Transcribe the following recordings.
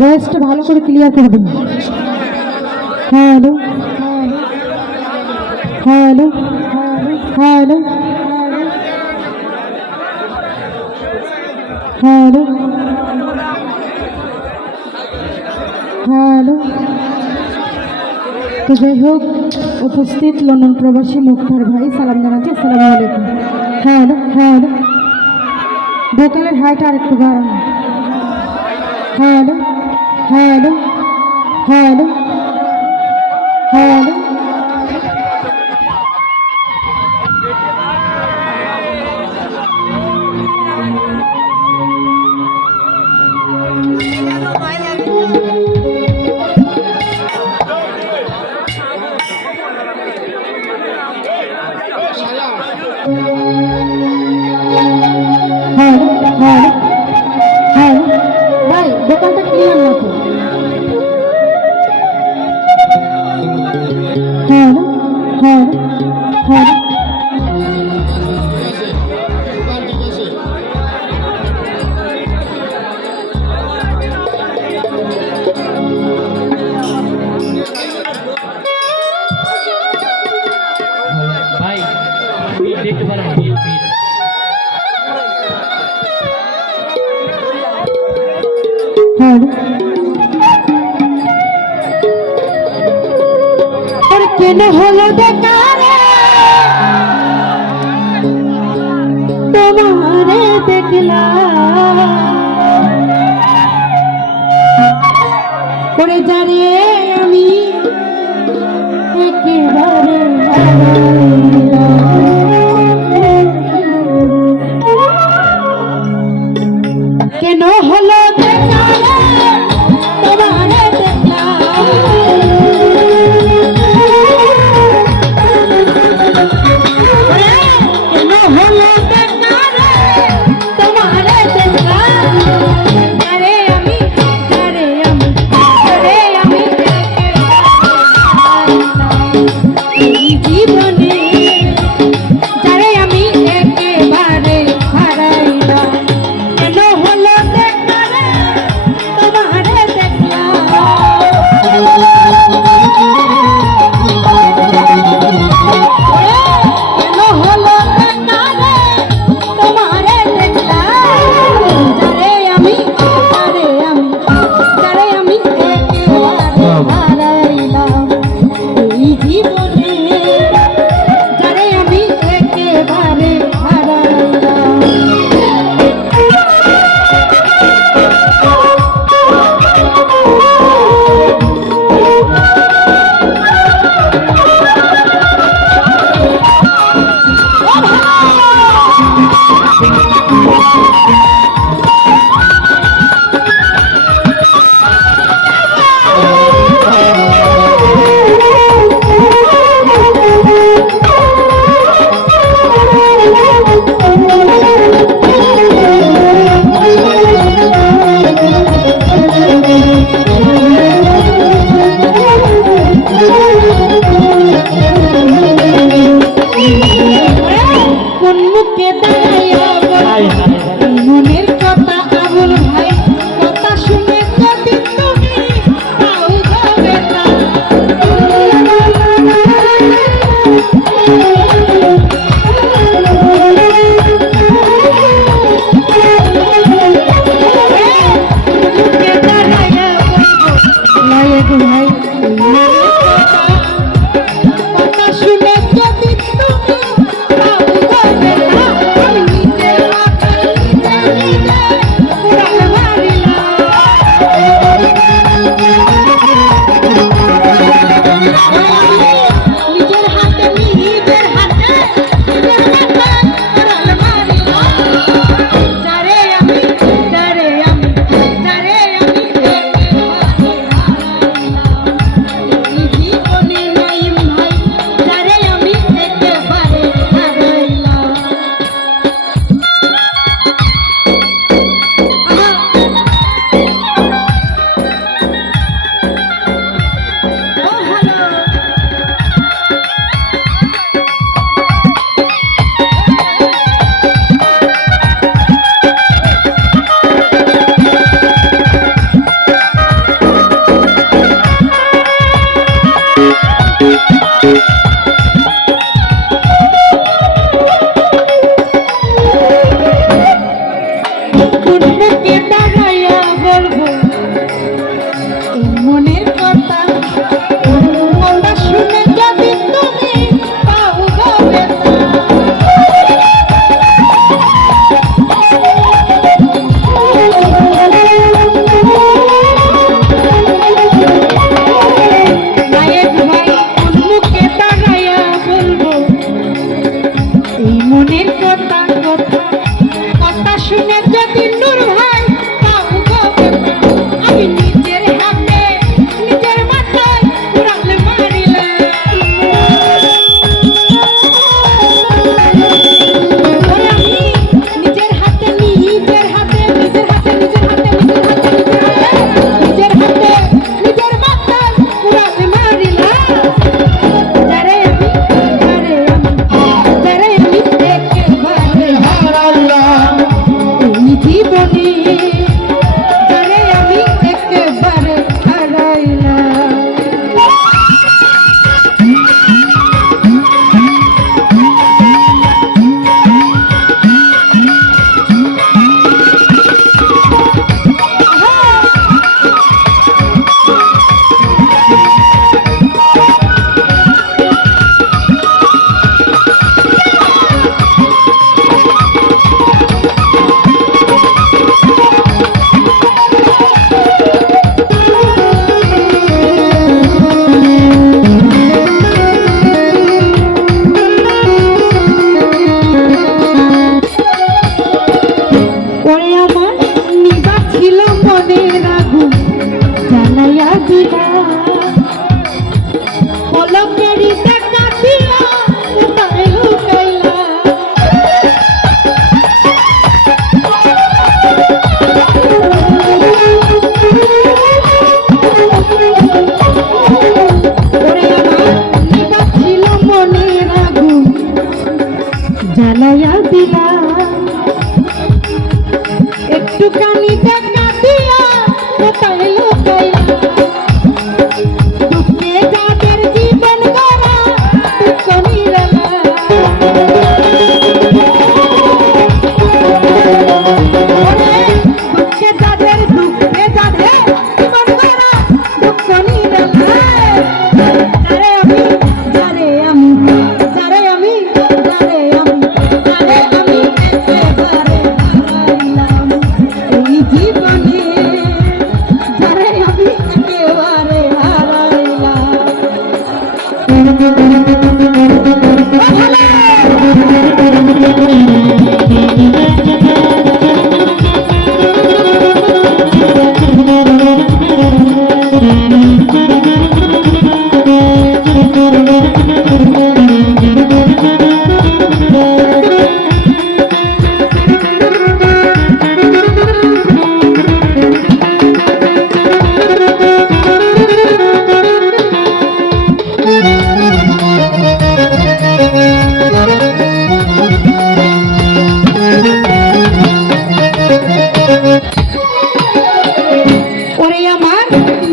ভয়েসটা ভালো করে ক্লিয়ার করে দিন। Hello hello hello hello hello তো যাই হোক, উপস্থিত লন্ডন প্রবাসী মুক্তার ভাই, সালাম জানাচ্ছি, আসসালামু আলাইকুম। হ্যালো হ্যালো ভোকালের হাইট আর একটু বাড়ানো hello hello hello hello hello আপনি দেখতে পারেন কেন হলো বেকারে তোমারে দেখলাম। করে জানিয়ে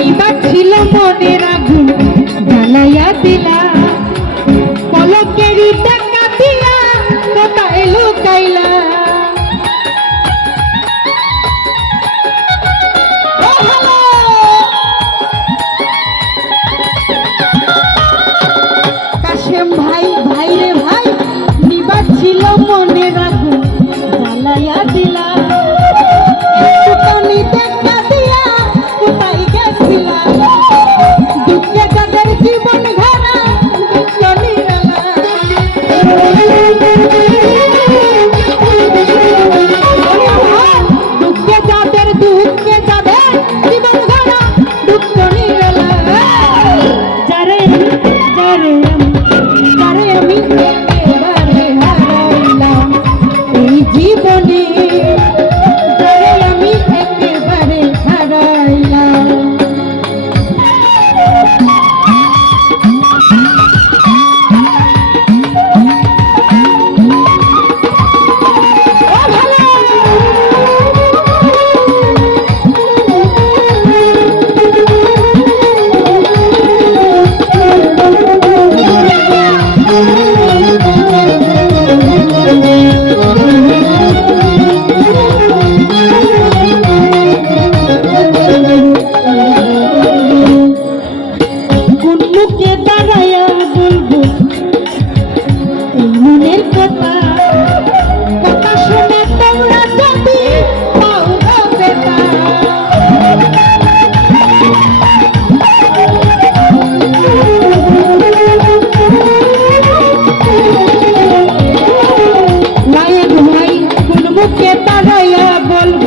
নিবার ছিল মনের আগুন জ্বালাইয়া দাঁড়ায়া বলব